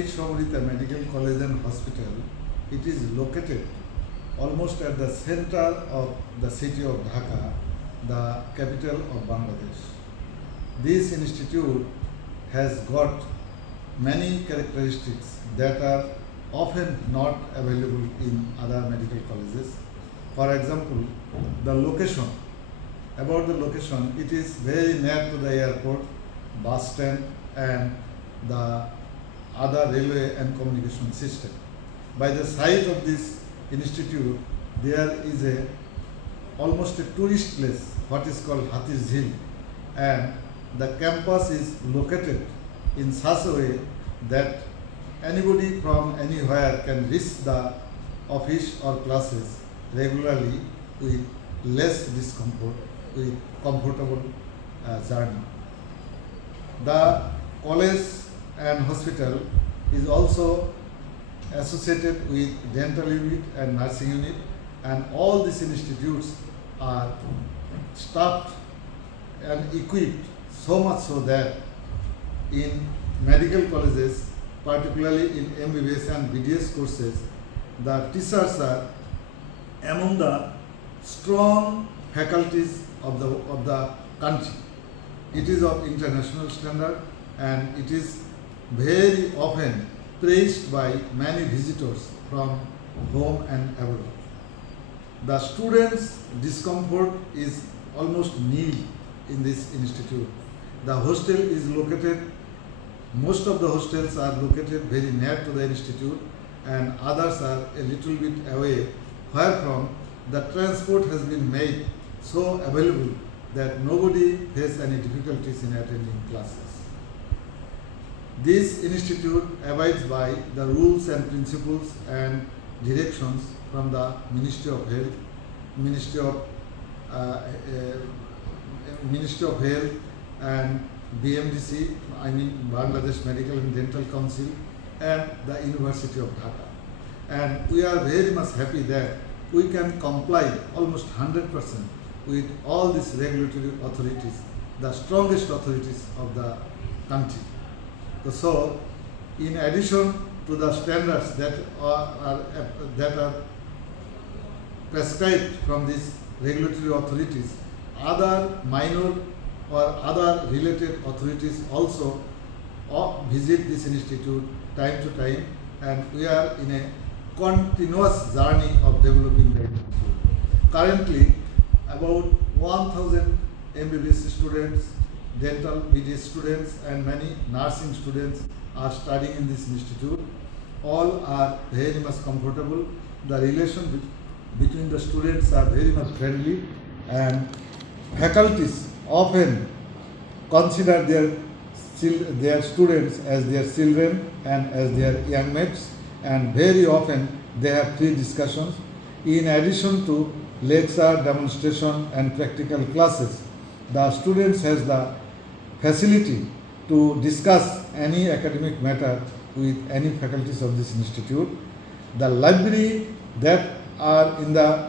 Shomrita Medical College and Hospital, it is located almost at the center of the city of Dhaka, the capital of Bangladesh. This institute has got many characteristics that are often not available in other medical colleges. For example, the location. About the location, it is very near to the airport, bus stand, and the other railway and communication system. By the side of this institute, there is almost a tourist place, what is called Hathis Jheel, and the campus is located in such a way that anybody from anywhere can reach the office or classes regularly with less discomfort, with comfortable journey. The college and hospital is also associated with dental unit and nursing unit, and all these institutes are staffed and equipped so much so that in medical colleges, particularly in MBBS and BDS courses, the teachers are among the strong faculties of the country. It is of international standard and it is very often praised by many visitors from home and abroad. The students' discomfort is almost nil in this institute. The hostel is located, most of the hostels are located very near to the institute and others are a little bit away, wherefrom the transport has been made so available that nobody faces any difficulties in attending classes. This institute abides by the rules and principles and directions from the Ministry of Health, Ministry of Health and BMDC, I mean Bangladesh Medical and Dental Council, and the University of Dhaka. And we are very much happy that we can comply almost 100% with all these regulatory authorities, the strongest authorities of the country. So, in addition to the standards that are prescribed from these regulatory authorities, other minor or other related authorities also visit this institute time to time, and we are in a continuous journey of developing the institute. Currently, about 1,000 MBBS students, dental BDS students and many nursing students are studying in this institute. All are very much comfortable. The relation between the students are very much friendly, and faculties often consider their students as their children and as their young mates, and very often they have free discussions. In addition to lecture, demonstration and practical classes, the students has the facility to discuss any academic matter with any faculties of this institute. The library that are in the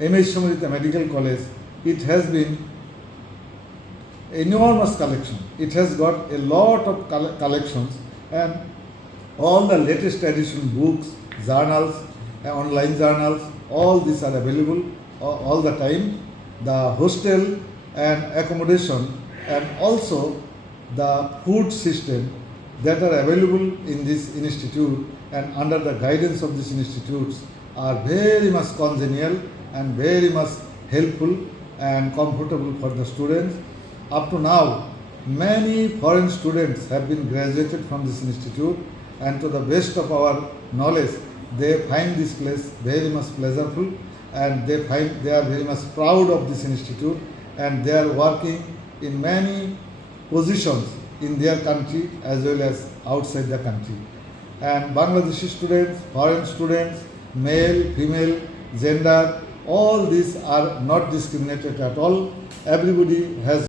M.H. Shomrita Medical College, it has been enormous collection. It has got a lot of collections, and all the latest edition books, journals, online journals, all these are available all the time. The hostel and accommodation and also the food system that are available in this institute and under the guidance of these institutes are very much congenial and very much helpful and comfortable for the students. Up to now, many foreign students have been graduated from this institute, and to the best of our knowledge, they find this place very much pleasurable, and they are very much proud of this institute, and they are working in many positions in their country as well as outside the country. And Bangladeshi students, foreign students, male, female, gender, all these are not discriminated at all. Everybody has